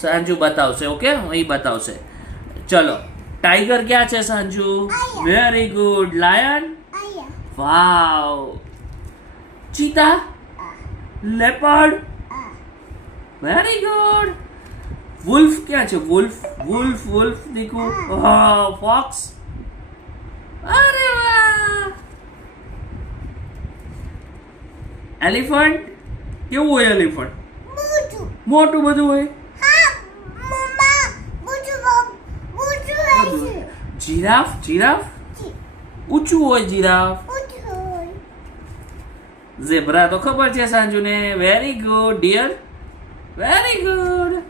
સાંજુ બતાવશે. ઓકે, અહીં બતાવશે. ચલો, ટાઈગર ક્યાં છે Sanju? Very good. Lion? Wow. Cheetah? Leopard? Very good. Wolf ક્યાં છે? વુલ્ફ દીકુ. ફોક્સ? અરે વાહ. એલિફન્ટ? કેવું હોય એલિફન્ટ? મોટું બધું હોય. જીરાફ? ઊંચું હોય જીરાફ. ઝેબ્રા તો ખબર છે સાંજુને. Very good. Deer? Very good.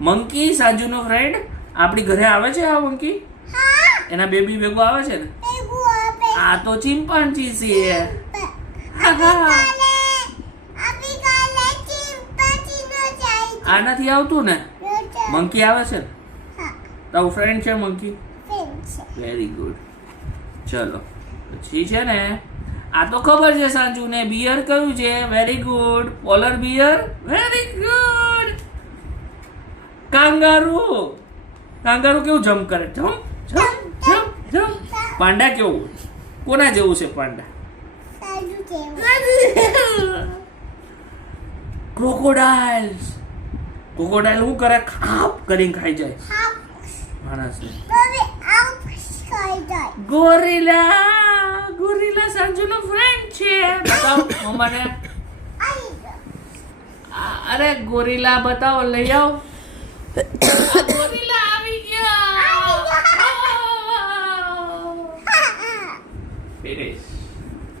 Monkey સાંજુનો ફ્રેન્ડ? આપણી ઘરે આવે છે આ મંકી? એના બેબી ભેગો આવે છે ને? આ તો ચિમ્પાન્જી છે. આ નથી આવતું ને? મંકી આવે છે ને? તારું ફ્રેન્ડ છે મંકી? Very good. ચલો, પછી છે ને આ તો ખબર છે સાંજુને. બિયર કયું છે? Very good. Polar bear? Very good. Kangaroo કેવું જમ્પ કરે? જમ્પ. પાંડા કેવું? કોના જેવું છે પાંડા? ક્રોકોડાઇલ શું કરે? ખાપ કરીને ખાઈ જાય માણસને. ગોરીલા સાંજુનો ફ્રેન્ડ છે. બતાવો મને. અરે ગોરીલા બતાવો, લઈ આવો. ગોરીલા